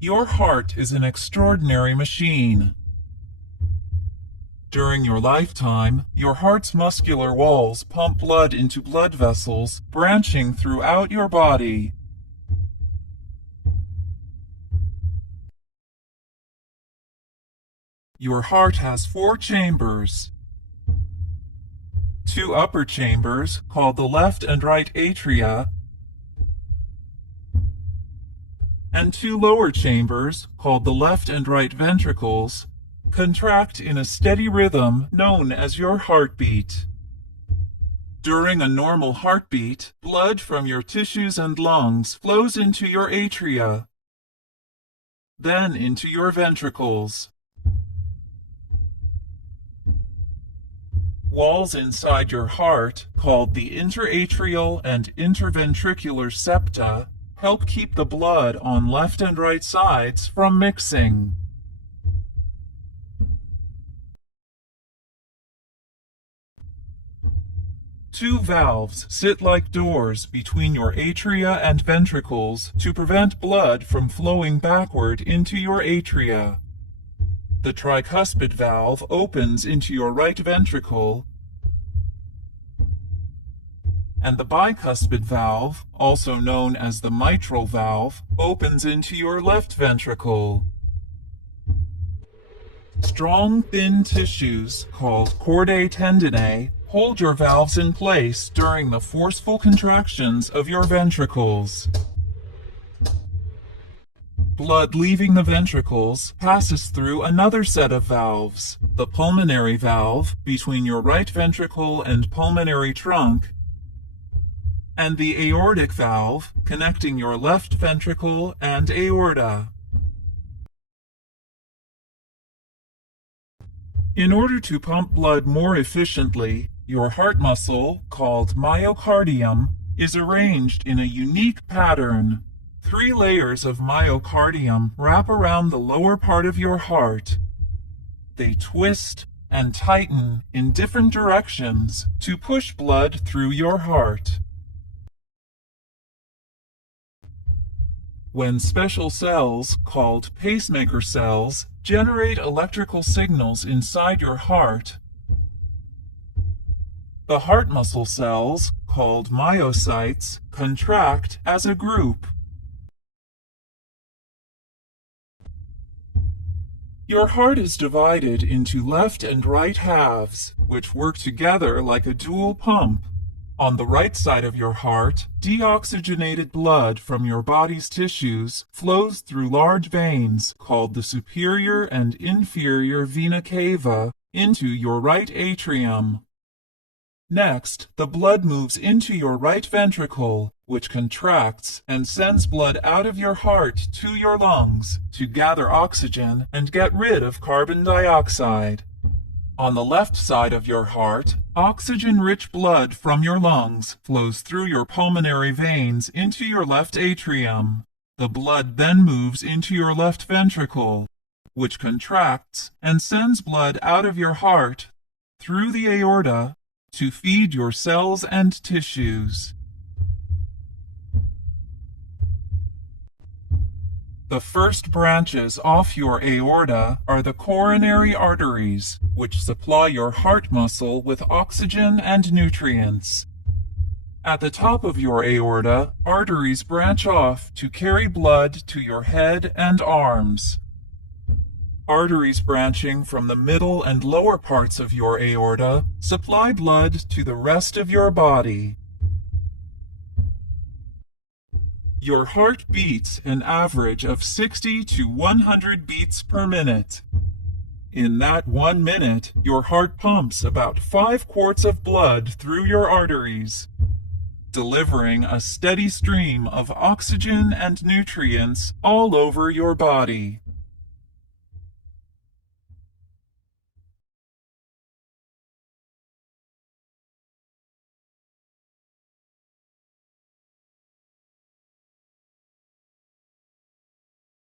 Your heart is an extraordinary machine. During your lifetime, your heart's muscular walls pump blood into blood vessels branching throughout your body. Your heart has 4 chambers. 2 upper chambers, called the left and right atria, and 2 lower chambers, called the left and right ventricles, contract in a steady rhythm known as your heartbeat. During a normal heartbeat, blood from your tissues and lungs flows into your atria, then into your ventricles. Walls inside your heart, called the interatrial and interventricular septa, help keep the blood on left and right sides from mixing. Two valves sit like doors between your atria and ventricles to prevent blood from flowing backward into your atria. The tricuspid valve opens into your right ventricle, and the bicuspid valve, also known as the mitral valve, opens into your left ventricle. Strong, thin tissues, called chordae tendineae, hold your valves in place during the forceful contractions of your ventricles. Blood leaving the ventricles passes through another set of valves, the pulmonary valve between your right ventricle and pulmonary trunk, and the aortic valve connecting your left ventricle and aorta. In order to pump blood more efficiently, your heart muscle, called myocardium, is arranged in a unique pattern. 3 layers of myocardium wrap around the lower part of your heart. They twist and tighten in different directions to push blood through your heart. When special cells, called pacemaker cells, generate electrical signals inside your heart, the heart muscle cells, called myocytes, contract as a group. Your heart is divided into left and right halves, which work together like a dual pump. On the right side of your heart, deoxygenated blood from your body's tissues flows through large veins, called the superior and inferior vena cava, into your right atrium. Next, the blood moves into your right ventricle, which contracts and sends blood out of your heart to your lungs to gather oxygen and get rid of carbon dioxide. On the left side of your heart, oxygen-rich blood from your lungs flows through your pulmonary veins into your left atrium. The blood then moves into your left ventricle, which contracts and sends blood out of your heart through the aorta to feed your cells and tissues. The first branches off your aorta are the coronary arteries, which supply your heart muscle with oxygen and nutrients. At the top of your aorta, arteries branch off to carry blood to your head and arms. Arteries branching from the middle and lower parts of your aorta supply blood to the rest of your body. Your heart beats an average of 60 to 100 beats per minute. In that 1 minute, your heart pumps about 5 quarts of blood through your arteries, delivering a steady stream of oxygen and nutrients all over your body.